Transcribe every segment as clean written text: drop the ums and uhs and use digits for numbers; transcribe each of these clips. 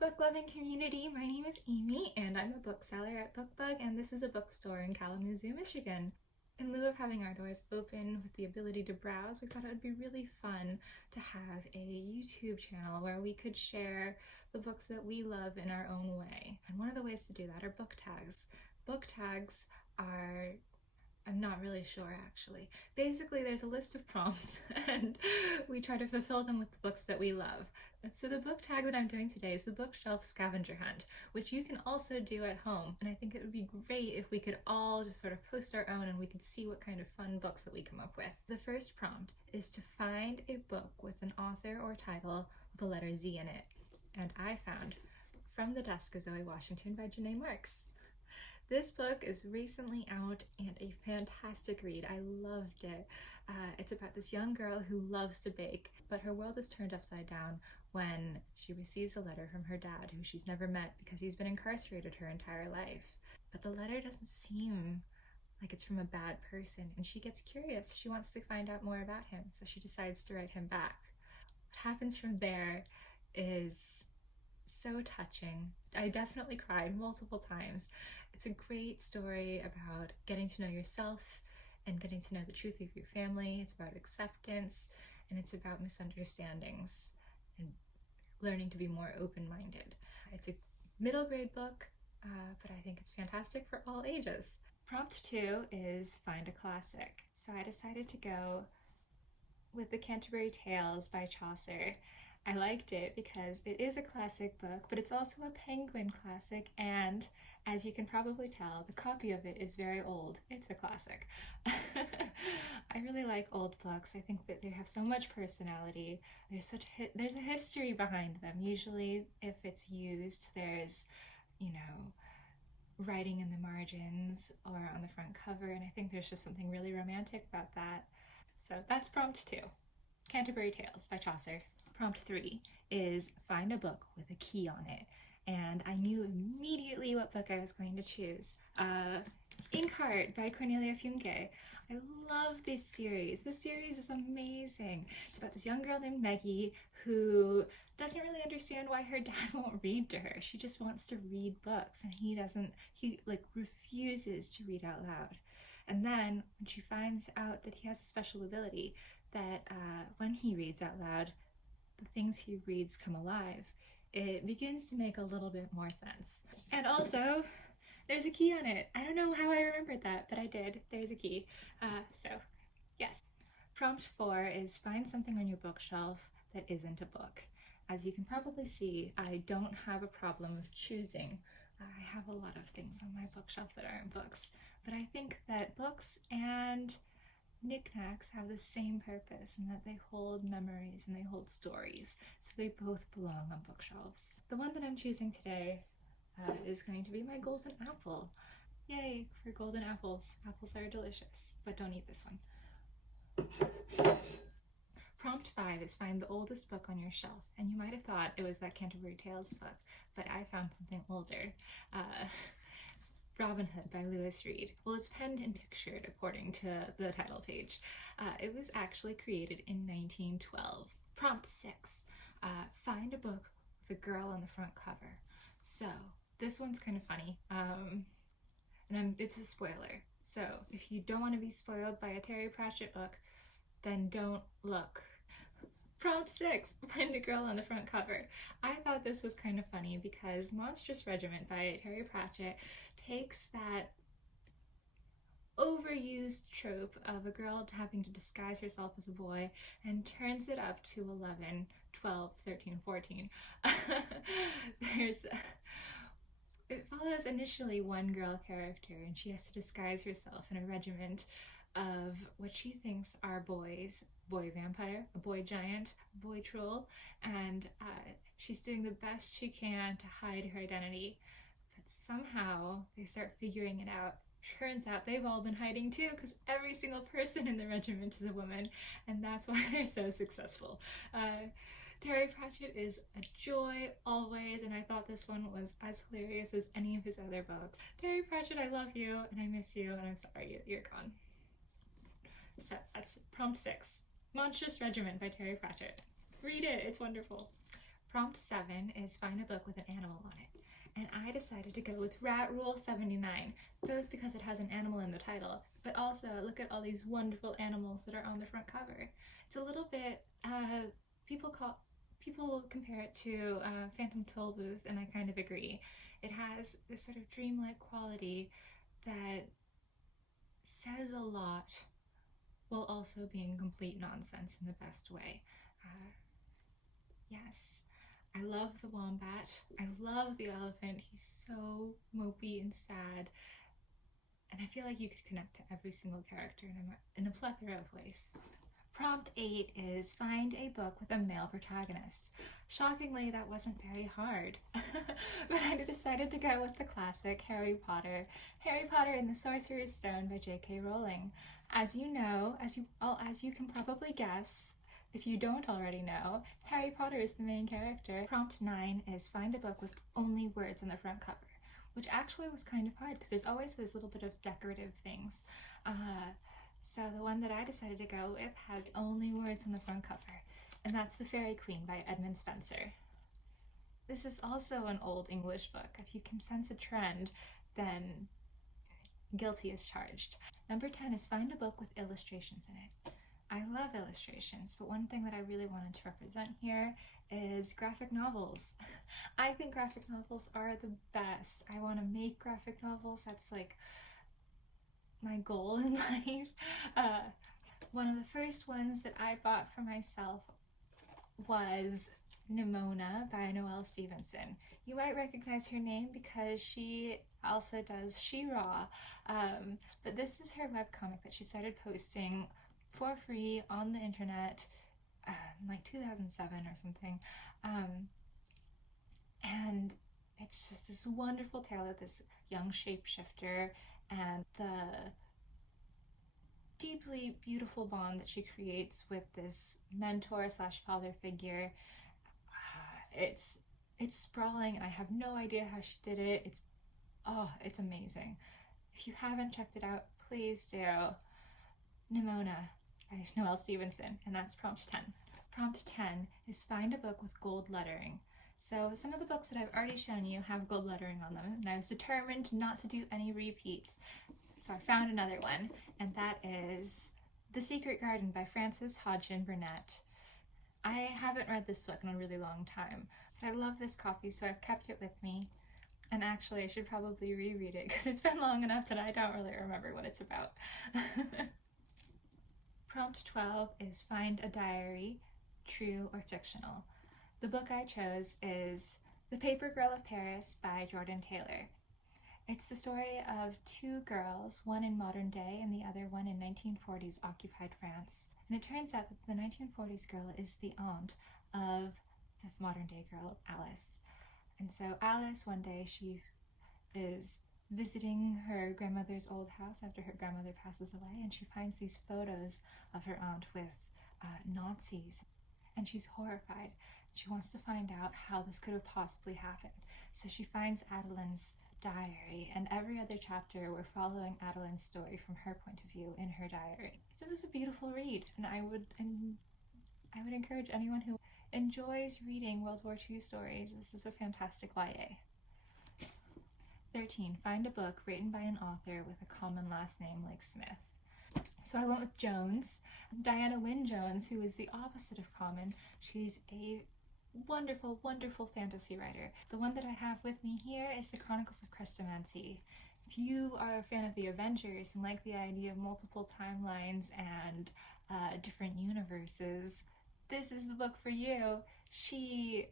book-loving community. My name is Amy and I'm a bookseller at BookBug, and this is a bookstore in Kalamazoo, Michigan. In lieu of having our doors open with the ability to browse, we thought it would be really fun to have a YouTube channel where we could share the books that we love in our own way. And one of the ways to do that are book tags. Book tags are, I'm not really sure actually. Basically, there's a list of prompts and we try to fulfill them with the books that we love. So the book tag that I'm doing today is the bookshelf scavenger hunt, which you can also do at home. And I think it would be great if we could all just sort of post our own and we could see what kind of fun books that we come up with. The first prompt is to find a book with an author or title with the letter Z in it. And I found From the Desk of Zoe Washington by Janae Marks. This book is recently out and a fantastic read. I loved it. It's about this young girl who loves to bake, but her world is turned upside down when she receives a letter from her dad, who she's never met because he's been incarcerated her entire life. But the letter doesn't seem like it's from a bad person, and she gets curious. She wants to find out more about him, so she decides to write him back. What happens from there is so touching. I definitely cried multiple times. It's a great story about getting to know yourself and getting to know the truth of your family. It's about acceptance, and it's about misunderstandings and learning to be more open-minded. It's a middle grade book, but I think it's fantastic for all ages. Prompt 2 is find a classic. So I decided to go with The Canterbury Tales by Chaucer. I liked it because it is a classic book, but it's also a Penguin classic, and as you can probably tell, the copy of it is very old. It's a classic. I really like old books. I think that they have so much personality. There's a history behind them. Usually, if it's used, there's, writing in the margins or on the front cover, and I think there's just something really romantic about that. So that's prompt 2. Canterbury Tales by Chaucer. Prompt 3 is find a book with a key on it. And I knew immediately what book I was going to choose. Inkheart by Cornelia Funke. I love this series. This series is amazing. It's about this young girl named Maggie who doesn't really understand why her dad won't read to her. She just wants to read books, and he refuses to read out loud. And then when she finds out that he has a special ability, that when he reads out loud, the things he reads come alive, it begins to make a little bit more sense. And also, there's a key on it. I don't know how I remembered that, but I did. There's a key. So, yes. Prompt 4 is find something on your bookshelf that isn't a book. As you can probably see, I don't have a problem with choosing. I have a lot of things on my bookshelf that aren't books, but I think that books and knickknacks have the same purpose, and that they hold memories and they hold stories, so they both belong on bookshelves. The one that I'm choosing today is going to be my golden apple. Yay for golden apples. Apples are delicious, but don't eat this one. Prompt 5 is find the oldest book on your shelf, and you might have thought it was that Canterbury Tales book, but I found something older. Robin Hood by Lewis Reed. Well, it's penned and pictured according to the title page. It was actually created in 1912. Prompt 6, find a book with a girl on the front cover. So this one's kind of funny, and it's a spoiler. So if you don't want to be spoiled by a Terry Pratchett book, then don't look. Prompt 6, find a girl on the front cover. I thought this was kind of funny because Monstrous Regiment by Terry Pratchett takes that overused trope of a girl having to disguise herself as a boy and turns it up to 11, 12, 13, 14. It follows initially one girl character, and she has to disguise herself in a regiment of what she thinks are boys. Boy vampire, a boy giant, a boy troll, and she's doing the best she can to hide her identity. But somehow they start figuring it out. Turns out they've all been hiding too, because every single person in the regiment is a woman, and that's why they're so successful. Terry Pratchett is a joy always, and I thought this one was as hilarious as any of his other books. Terry Pratchett, I love you, and I miss you, and I'm sorry you're gone. So that's prompt 6. Monstrous Regiment by Terry Pratchett. Read it, it's wonderful. Prompt 7 is find a book with an animal on it. And I decided to go with Rat Rule 79, both because it has an animal in the title, but also look at all these wonderful animals that are on the front cover. It's a little bit, people compare it to Phantom Tollbooth, and I kind of agree. It has this sort of dreamlike quality that says a lot while also being complete nonsense in the best way. Yes. I love the wombat. I love the elephant. He's so mopey and sad. And I feel like you could connect to every single character in a plethora of ways. Prompt 8 is find a book with a male protagonist. Shockingly, that wasn't very hard. But I decided to go with the classic Harry Potter. Harry Potter and the Sorcerer's Stone by J.K. Rowling. As you know, as you can probably guess, if you don't already know, Harry Potter is the main character. Prompt 9 is find a book with only words on the front cover, which actually was kind of hard because there's always this little bit of decorative things. So the one that I decided to go with has only words on the front cover, and that's The Fairy Queen by Edmund Spenser. This is also an old English book. If you can sense a trend, then guilty as charged. Number 10 is find a book with illustrations in it. I love illustrations, but one thing that I really wanted to represent here is graphic novels. I think graphic novels are the best. I want to make graphic novels. That's like my goal in life. One of the first ones that I bought for myself was Nimona by Noelle Stevenson. You might recognize her name because she also does She-Ra, but this is her webcomic that she started posting for free on the internet in like 2007 or something, and it's just this wonderful tale of this young shapeshifter and the deeply beautiful bond that she creates with this mentor slash father figure. It's sprawling, and I have no idea how she did it. It's amazing. If you haven't checked it out, please do. Nimona by Noelle Stevenson, and that's prompt 10. Prompt 10 is find a book with gold lettering. So some of the books that I've already shown you have gold lettering on them, and I was determined not to do any repeats. So I found another one, and that is The Secret Garden by Frances Hodgson Burnett. I haven't read this book in a really long time, but I love this copy, so I've kept it with me. And actually, I should probably reread it because it's been long enough that I don't really remember what it's about. Prompt 12 is find a diary, true or fictional. The book I chose is The Paper Girl of Paris by Jordan Taylor. It's the story of two girls, one in modern day and the other one in 1940s occupied France. And it turns out that the 1940s girl is the aunt of the modern day girl, Alice. And so Alice, one day, she is visiting her grandmother's old house after her grandmother passes away, and she finds these photos of her aunt with Nazis, and she's horrified. She wants to find out how this could have possibly happened. So she finds Adeline's diary, and every other chapter we're following Adeline's story from her point of view in her diary. So it was a beautiful read, and I would encourage anyone who enjoys reading World War II stories. This is a fantastic YA. 13. Find a book written by an author with a common last name like Smith. So I went with Jones, Diana Wynne Jones, who is the opposite of common. She's a wonderful, wonderful fantasy writer. The one that I have with me here is The Chronicles of Chrestomanci. If you are a fan of the Avengers and like the idea of multiple timelines and different universes, this is the book for you. She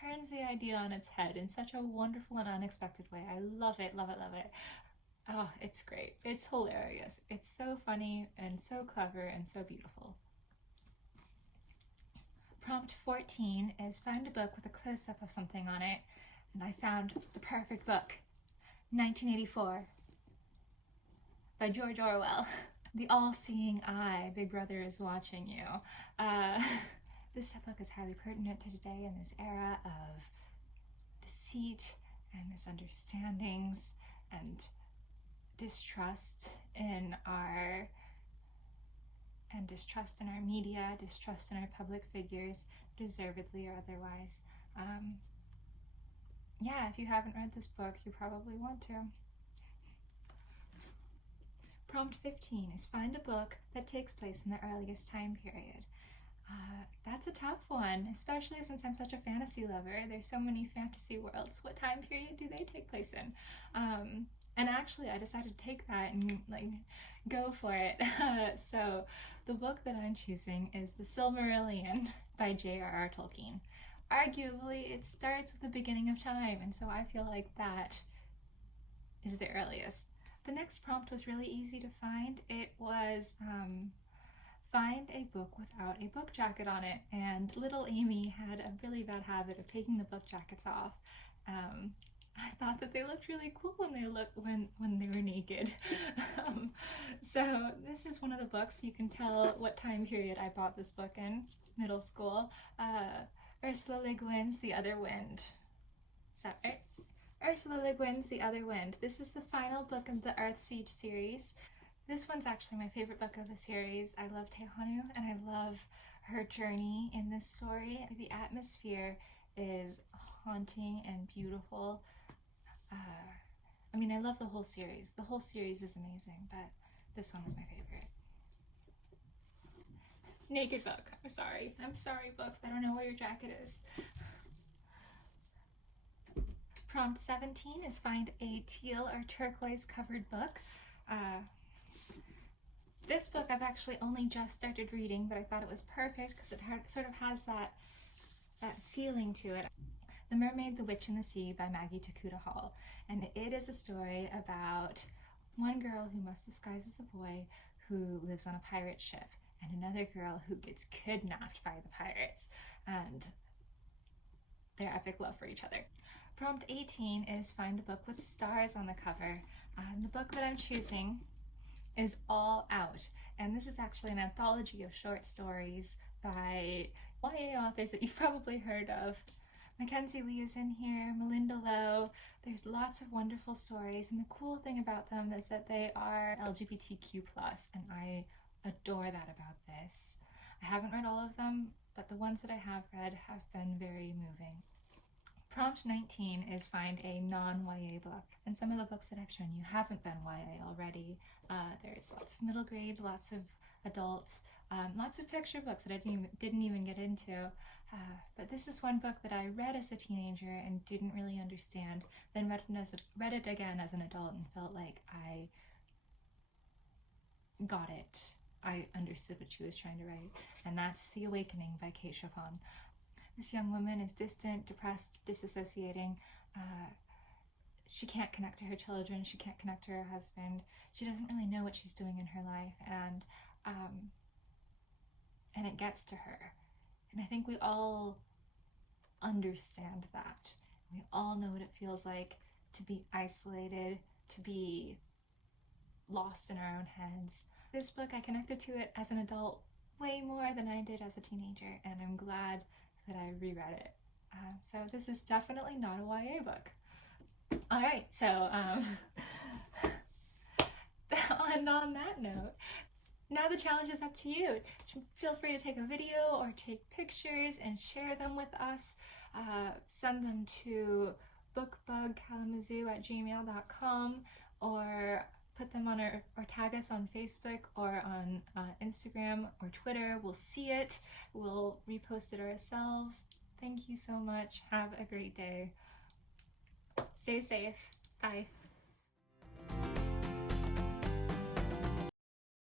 turns the idea on its head in such a wonderful and unexpected way. I love it, love it, love it. Oh, it's great. It's hilarious. It's so funny and so clever and so beautiful. Prompt 14 is find a book with a close-up of something on it, and I found the perfect book, 1984 by George Orwell. The all-seeing eye, Big Brother is watching you. This book is highly pertinent to today in this era of deceit and misunderstandings and distrust in our media, distrust in our public figures. deservedly or otherwise. Yeah, if you haven't read this book, you probably want to. Prompt 15 is find a book that takes place in the earliest time period. That's a tough one, especially since I'm such a fantasy lover. There's so many fantasy worlds. What time period do they take place in? And actually, I decided to take that and go for it. So the book that I'm choosing is The Silmarillion by J.R.R. Tolkien. Arguably, it starts with the beginning of time, and so I feel like that is the earliest. The next prompt was really easy to find. It was find a book without a book jacket on it, and little Amy had a really bad habit of taking the book jackets off. I thought that they looked really cool when they were naked. So this is one of the books. You can tell what time period I bought this book in, middle school. Ursula Le Guin's The Other Wind. Is that right? Ursula Le Guin's The Other Wind. This is the final book of the Earthseed series. This one's actually my favorite book of the series. I love Tehanu and I love her journey in this story. The atmosphere is haunting and beautiful. I mean, I love the whole series. The whole series is amazing, but this one was my favorite. Naked book. I'm sorry. I'm sorry, books. I don't know where your jacket is. Prompt 17 is find a teal or turquoise covered book. This book I've actually only just started reading, but I thought it was perfect because it sort of has that feeling to it. The Mermaid, the Witch, and the Sea by Maggie Takuta Hall. And it is a story about one girl who must disguise as a boy who lives on a pirate ship, and another girl who gets kidnapped by the pirates, and their epic love for each other. Prompt 18 is find a book with stars on the cover. The book that I'm choosing is All Out, and this is actually an anthology of short stories by YA authors that you've probably heard of. Mackenzie Lee is in here, Melinda Lowe. There's lots of wonderful stories, and the cool thing about them is that they are LGBTQ+, and I adore that about this. I haven't read all of them, but the ones that I have read have been very moving. Prompt 19 is find a non-YA book, and some of the books that I've shown you haven't been YA already. There's lots of middle grade, lots of adults, lots of picture books that I didn't even get into. But this is one book that I read as a teenager and didn't really understand, then read it again as an adult and felt like I got it. I understood what she was trying to write, and that's The Awakening by Kate Chopin. This young woman is distant, depressed, disassociating. She can't connect to her children, she can't connect to her husband. She doesn't really know what she's doing in her life, and it gets to her. And I think we all understand that. We all know what it feels like to be isolated, to be lost in our own heads. This book, I connected to it as an adult way more than I did as a teenager, and I'm glad that I reread it. So this is definitely not a YA book. Alright, so and on that note, now the challenge is up to you. Feel free to take a video or take pictures and share them with us. Send them to bookbugkalamazoo@gmail.com, or put them on or tag us on Facebook or on Instagram or Twitter. We'll see it. We'll repost it ourselves. Thank you so much. Have a great day. Stay safe. Bye.